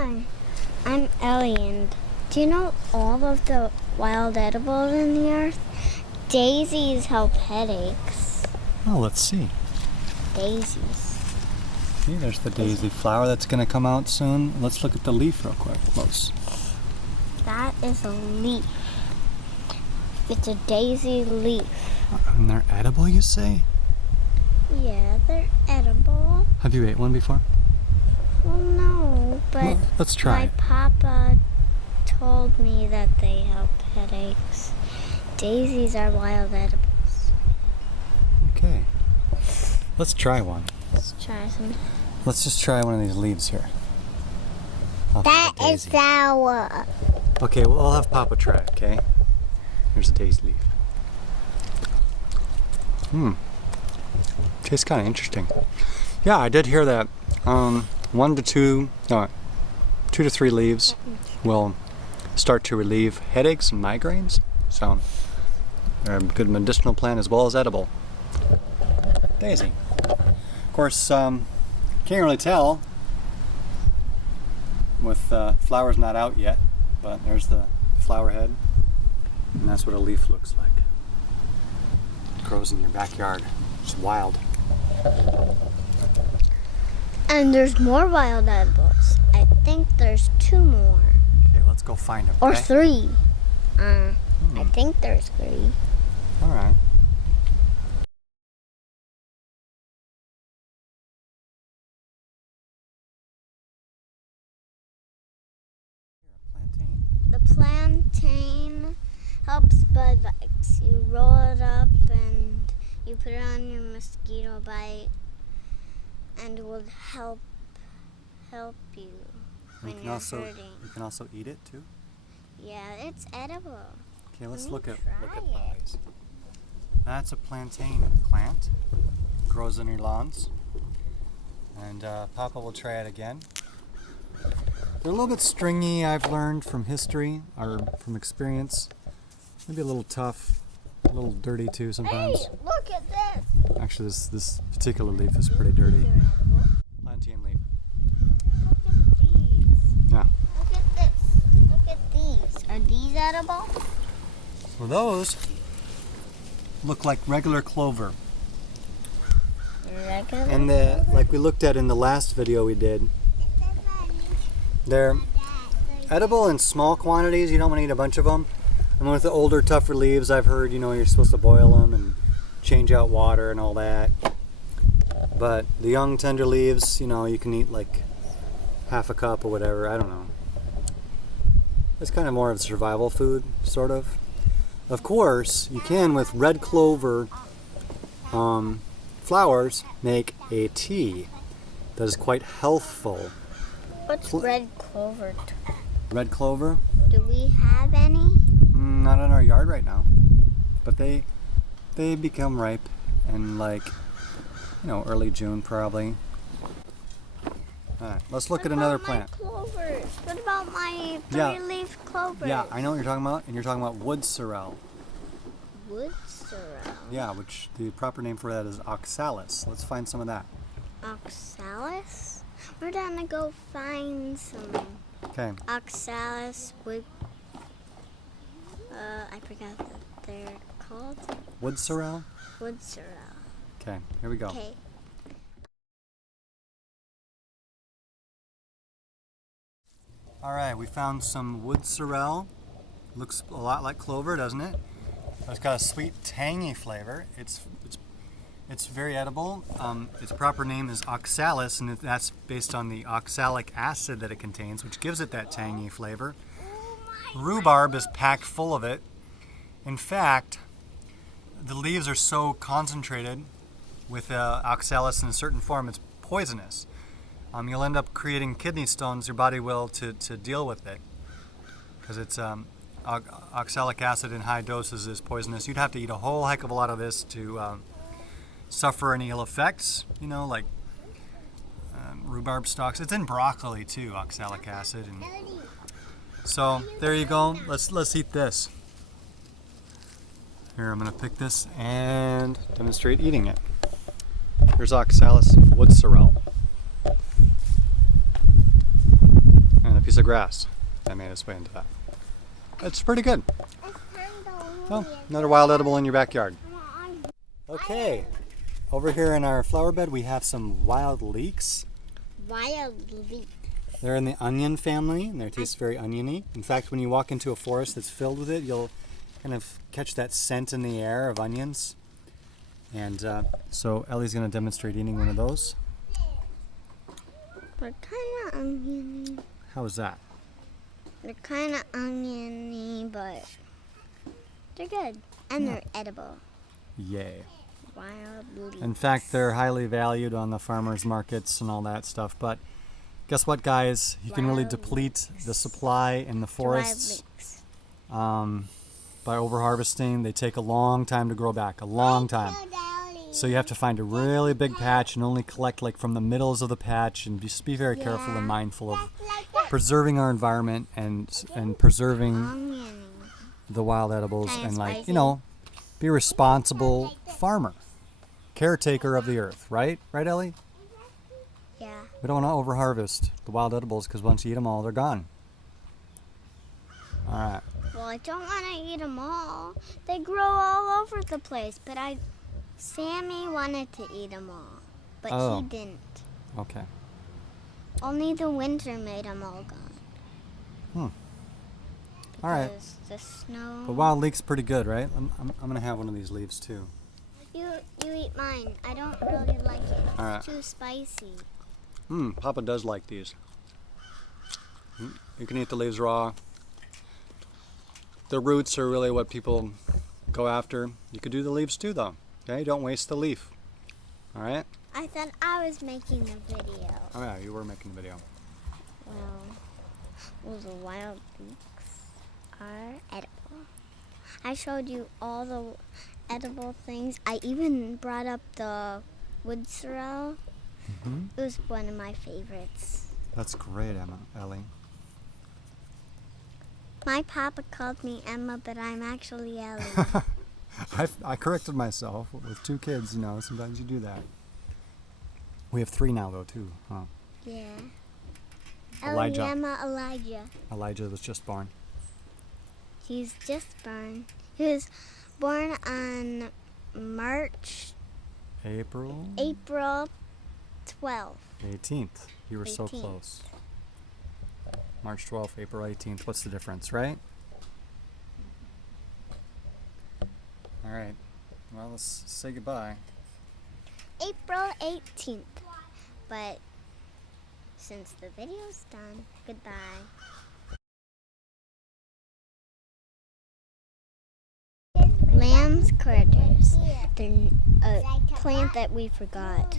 Hi, I'm Ellie, and do you know all of the wild edibles in the earth? Daisies help headaches. Oh, let's see. Daisies. See, there's the daisy flower that's going to come out soon. Let's look at the leaf real quick, close. That is a leaf. It's a daisy leaf. And they're edible, you say? Yeah, they're edible. Have you ate one before? Well, no, but Well, let's try my it. papa told me that they help headaches. Daisies are wild edibles. Okay. Let's try one. Let's try some. Let's just try one of these leaves here. That is sour. Okay, well, I'll have Papa try it, okay? Here's a daisy leaf. Tastes kind of interesting. Yeah, I did hear that 2 to 3 leaves will start to relieve headaches and migraines. So they're a good medicinal plant as well as edible. Daisy. Of course, can't really tell with flowers not out yet, but there's the flower head, and that's what a leaf looks like. It grows in your backyard. It's wild. And there's more wild edibles. I think there's 2 more. Okay, let's go find them. Or okay? 3. I think there's 3. All right. Plantain. The plantain helps bed bites. You roll it up and you put it on your mosquito bite, and it will help you when you're hurting. You can also eat it too. Yeah, it's edible. Okay, let's Let look me at try one it. of these. That's a plantain plant. Grows in your lawns. And Papa will try it again. They're a little bit stringy, I've learned from history or from experience. Maybe a little tough, a little dirty too sometimes. Hey, look at this. Actually, this particular leaf is pretty dirty. They're edible. Plantain leaf. Look at these. Yeah. Look at this. Look at these. Are these edible? Well, those look like regular clover. Regular. And like we looked at in the last video we did, they're edible in small quantities. You don't want to eat a bunch of them. And with the older, tougher leaves, I've heard, you're supposed to boil them and change out water and all that. But the young, tender leaves, you can eat like half a cup or whatever. I don't know. It's kind of more of a survival food, sort of. Of course, you can, with red clover flowers, make a tea that is quite healthful. What's red clover? Red clover? Do we have any? Not in our yard right now, but they become ripe in early June probably. All right, let's look at another plant. Clovers? What about my 3-leaf clovers? Yeah, I know what you're talking about, and you're talking about wood sorrel. Wood sorrel? Yeah, which the proper name for that is Oxalis. Let's find some of that. Oxalis? We're gonna go find some. Okay. Oxalis wood. I forgot what they're called. Wood sorrel? Wood sorrel. Okay, here we go. Okay. All right, we found some wood sorrel. Looks a lot like clover, doesn't it? It's got a sweet, tangy flavor. It's very edible. Its proper name is Oxalis, and that's based on the oxalic acid that it contains, which gives it that tangy flavor. Rhubarb is packed full of it. In fact, the leaves are so concentrated with oxalis in a certain form, it's poisonous. You'll end up creating kidney stones, your body will, to deal with it. Because it's oxalic acid in high doses is poisonous. You'd have to eat a whole heck of a lot of this to suffer any ill effects, like rhubarb stalks. It's in broccoli too, oxalic acid. And so there you go. Let's eat this. Here, I'm gonna pick this and demonstrate eating it. Here's Oxalis wood sorrel. And the grass that made its way into that. It's pretty good. Well, another wild edible in your backyard. Okay, over here in our flower bed we have some wild leeks. Wild leek. They're in the onion family, and they taste very oniony. In fact, when you walk into a forest that's filled with it, you'll kind of catch that scent in the air of onions. And so Ellie's going to demonstrate eating one of those. They're kind of oniony. How is that? They're kind of oniony, but they're good. And they're edible. Yay. Wild leeks. In fact, they're highly valued on the farmers markets and all that stuff. But guess what, guys? You can really deplete the supply in the forests by overharvesting. They take a long time to grow back, a long time. So you have to find a really big patch and only collect like from the middles of the patch, and just be very careful and mindful of preserving our environment and preserving the wild edibles, and like, you know, be a responsible farmer, caretaker of the earth, right? Right, Ellie? Yeah. We don't want to overharvest the wild edibles because once you eat them all, they're gone. All right. Well, I don't want to eat them all. They grow all over the place, but Sammy wanted to eat them all, but he didn't. Okay. Only the winter made them all gone. All right. The snow. But wild leek's pretty good, right? I'm gonna have one of these leaves too. You eat mine. I don't really like it. It's All right. too spicy. Papa does like these. You can eat the leaves raw. The roots are really what people go after. You could do the leaves too, though. Okay, don't waste the leaf. All right. I thought I was making a video. Oh yeah, you were making the video. Well, the wild leeks are edible. I showed you all the edible things. I even brought up the wood sorrel. It was one of my favorites. That's great, Ellie. My papa called me Emma, but I'm actually Ellie. I corrected myself with 2 kids, you know, sometimes you do that. We have 3 now, though, too, huh? Yeah. Elijah. Ellie, Emma, Elijah. Elijah was just born. He's just born. He was born on April 12th. 18th. You were so 18th. close. March 12th, April 18th. What's the difference, right? All right. Well, let's say goodbye. April 18th. But since the video's done, goodbye. Lamb's quarters. They're a plant that we forgot.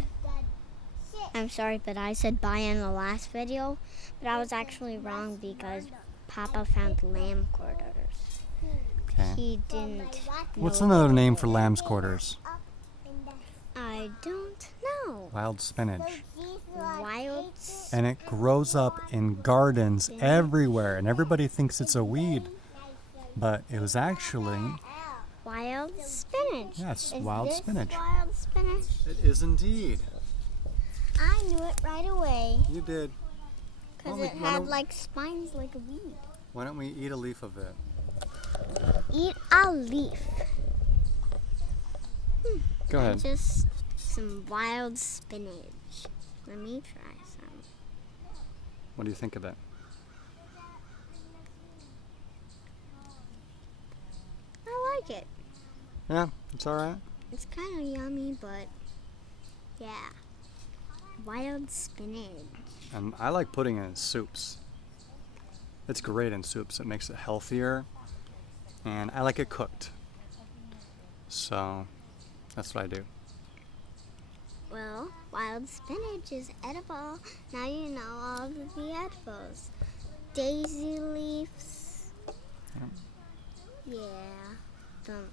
I'm sorry, but I said bye in the last video, but I was actually wrong because Papa found lamb quarters. Okay. He didn't. What's another name for lamb's quarters? I don't know. Wild spinach. Wild. And it grows up in gardens everywhere, and everybody thinks it's a weed, but it was actually Wild spinach. yes, Is wild this spinach. Wild spinach. It is indeed. I knew it right away You did. because Well, it had like spines like a weed. Why don't we eat a leaf of it? Eat a leaf. Go ahead. Just some wild spinach. Let me try some. What do you think of it? I like it. Yeah, it's all right. It's kind of yummy, but yeah. Wild spinach. And I like putting it in soups. It's great in soups. It makes it healthier. And I like it cooked. So that's what I do. Well, wild spinach is edible. Now you know all of the edibles. Daisy leaves. Yeah.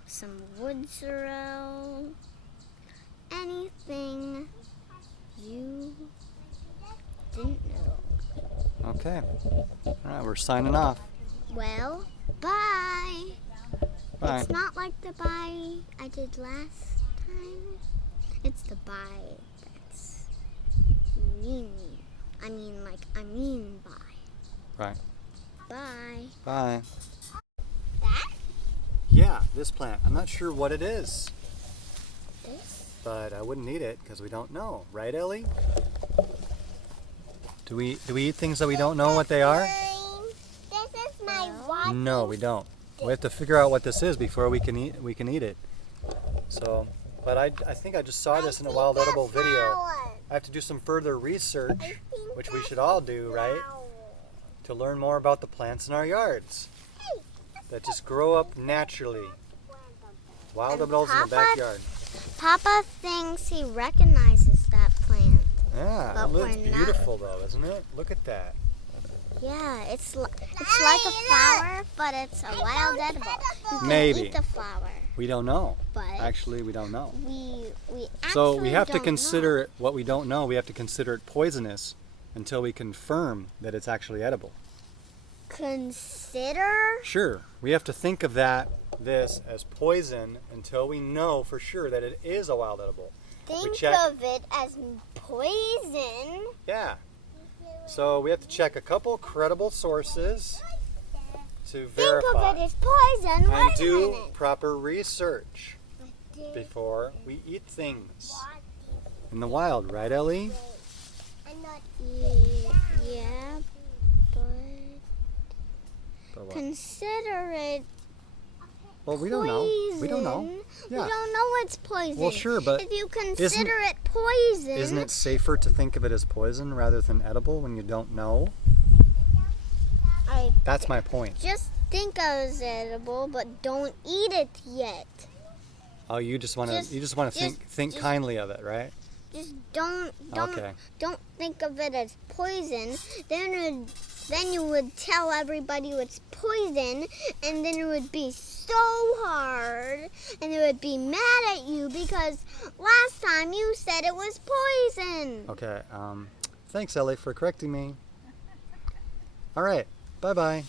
Some wood sorrel. Anything you didn't know. Okay. All right, we're signing off. Well, bye. Bye. It's not like the bye I did last time. It's the bye that's mean. I mean bye. Right. Bye. Bye. That? Yeah, this plant. I'm not sure what it is, This? but I wouldn't eat it because we don't know. Right, Ellie? Do we eat things that we don't know what they are? This is my water. No, we don't. We have to figure out what this is before we can eat it. So, but I think I just saw this in a wild edible video. I have to do some further research, which we should all do, right? To learn more about the plants in our yards that just grow up naturally. Wild edibles in the backyard. Papa thinks he recognizes that plant. Yeah, But it looks we're not. beautiful though, isn't it? Look at that. Yeah, it's like a flower, but it's a wild edible. You can Maybe. eat the flower, We don't know. but Actually, we don't know. we So actually we have to don't consider know. it, what we don't know, we have to consider it poisonous until we confirm that it's actually edible. Consider? Sure, we have to think of this as poison until we know for sure that it is a wild edible. Think check- of it as poison. Yeah. So we have to check a couple credible sources to verify Think of it as poison. and Wait a do minute. proper research before we eat things in the wild, right, Ellie? Yeah, but But what? consider it Well, we don't know. We don't know. poison. Yeah. We don't know it's poison. Well, sure, but if you consider it poison, Isn't it safer to think of it as poison rather than edible when you don't know? I That's my point. just think of it as edible, but don't eat it yet. Oh, you just want to think just- kindly of it, right? Just don't Okay. think of it as poison. Then you would tell everybody it's poison, and then it would be so hard, and they would be mad at you because last time you said it was poison. Okay. Thanks, Ellie, for correcting me. All right. Bye-bye.